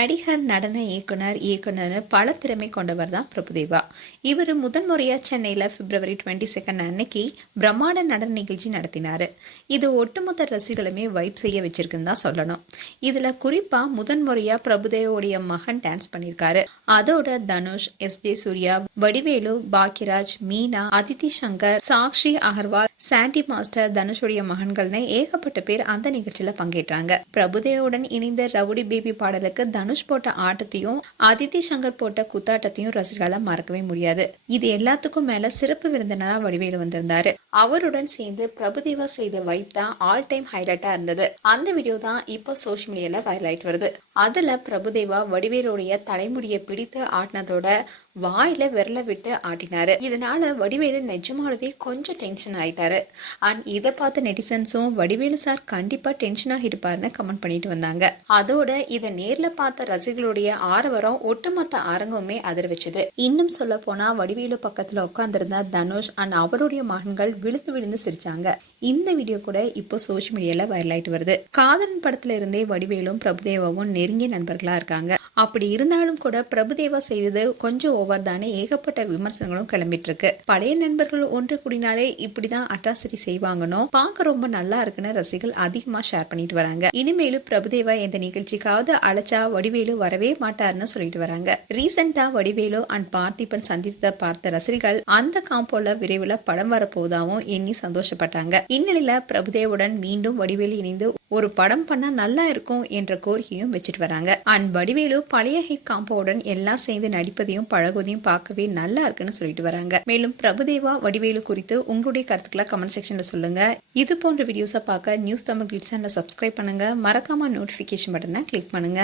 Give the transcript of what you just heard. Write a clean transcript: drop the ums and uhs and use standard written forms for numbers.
நடிகர், நடன இயக்குனர் பல திறமை கொண்டவர் தான் பிரபுதேவா. இவர் முதன்முறையா சென்னையில் February 22 அன்னைக்கு பிரம்மாண்ட நடன நிகழ்ச்சி நடத்தினாரு. இது ஒட்டுமொத்த ரசிகர்களுமே வைப் செய்ய வச்சிருக்குன்னு தான் சொல்லணும். இதுல குறிப்பா முதன்முறையா பிரபுதேவோடைய மகன் டான்ஸ் பண்ணியிருக்காரு. அதோட தனுஷ், S.J. சூர்யா, வடிவேலு, பாக்யராஜ், மீனா, அதித்தி சங்கர், சாக்ஷி அகர்வால், சாண்டி மாஸ்டர், தனுஷுடைய மகன்கள்னு ஏகப்பட்ட பேர் அந்த நிகழ்ச்சியில பங்கேற்றாங்க. பிரபுதேவுடன் இணைந்த ரவுடி பேபி பாடலுக்கு தனுஷ் போட்ட ஆட்டத்தையும் அதித்தி சங்கர் போட்ட குத்தாட்டத்தையும் ரசிகர்களால் மறக்கவே முடியாது. இது எல்லாத்துக்கும் மேல சிறப்பு விருந்தினரா வடிவேலு வந்திருந்தாரு. அவருடன் சேர்ந்து பிரபுதேவா செய்த வைப் தான் ஆல் டைம் ஹைலைட்டா இருந்தது. அந்த வீடியோ தான் இப்போ சோஷியல் மீடியால வைரல் ஆயிட்டு வருது. அதுல பிரபுதேவா வடிவேலுடைய தலைமுடியை பிடித்து ஆட்டினதோட வாயில விரல விட்டு ஆட்டினாரு. இதனால வடிவேலு நிஜமாலுமே கொஞ்சம் டென்ஷன் ஆயிட்டாரு. அண்ட் இதை பார்த்த நெட்டிசன்ஸும் வடிவேலு சார் கண்டிப்பா டென்ஷனாக இருப்பாருன்னு கமெண்ட் பண்ணிட்டு வந்தாங்க. அதோட இதை நேர்ல பார்த்த ரசிகர்களுடைய ஆரவாரம் ஒட்டுமொத்த அரங்கமே அதிர வச்சது. இன்னும் சொல்ல போனா வடிவேலு பக்கத்துல உட்கார்ந்திருந்த தனுஷ் அண்ட் அவருடைய மகன்கள் விழுந்து விழுந்து சிரிச்சாங்க. இந்த வீடியோ கூட இப்போ சோஷியல் மீடியால வைரல் ஆயிட்டு வருது. காதலன் படத்துல இருந்தே வடிவேலும் பிரபுதேவாவும் நெருங்கிய நண்பர்களா இருக்காங்க. அப்படி இருந்தாலும் கூட பிரபுதேவா செய்தது கொஞ்சம் ஓவர் தானே ஏகப்பட்ட விமர்சனங்களும் கிளம்பிட்டு இருக்கு. பழைய நண்பர்கள் ஒன்று கூடினாலே இப்படிதான் அட்ராசிட்டி செய்வாங்கன்னு பார்க்க ரொம்ப நல்லா இருக்குன்னு ரசிகர்கள் அதிகமா ஷேர் பண்ணிட்டு வராங்க. இனிமேலும் பிரபுதேவா எந்த நிகழ்ச்சிக்காவது அழைச்சா வடிவேலு வரவே மாட்டாருன்னு சொல்லிட்டு வராங்க. ரீசெண்டா வடிவேலு அண்ட் பார்த்திபன் சந்தித்ததை பார்த்த ரசிகர்கள் அந்த காம்போல விரைவில் படம் வரப்போதாவும் எண்ணி சந்தோஷப்பட்டாங்க. இந்நிலையில பிரபுதேவுடன் மீண்டும் வடிவேலு இணைந்து ஒரு படம் பண்ணா நல்லா இருக்கும் என்ற கோரிக்கையும் வச்சுட்டு வராங்க. அண்ட் வடிவேலு பழைய ஹிட் காம்போவுடன் எல்லாம் சேர்ந்து நடிப்பதையும் பழகுவதையும் பார்க்கவே நல்லா இருக்குன்னு சொல்லிட்டு வராங்க. மேலும் பிரபுதேவா, வடிவேலு குறித்து உங்களுடைய கருத்துக்களை கமெண்ட் செக்ஷன்ல சொல்லுங்க. இது போன்ற வீடியோஸை பார்க்க நியூஸ் தமிழ் கிளிட்ஸ் சேனலை சப்ஸ்கிரைப் பண்ணுங்க. மறக்காம நோட்டிபிகேஷன் பட்டனை கிளிக் பண்ணுங்க.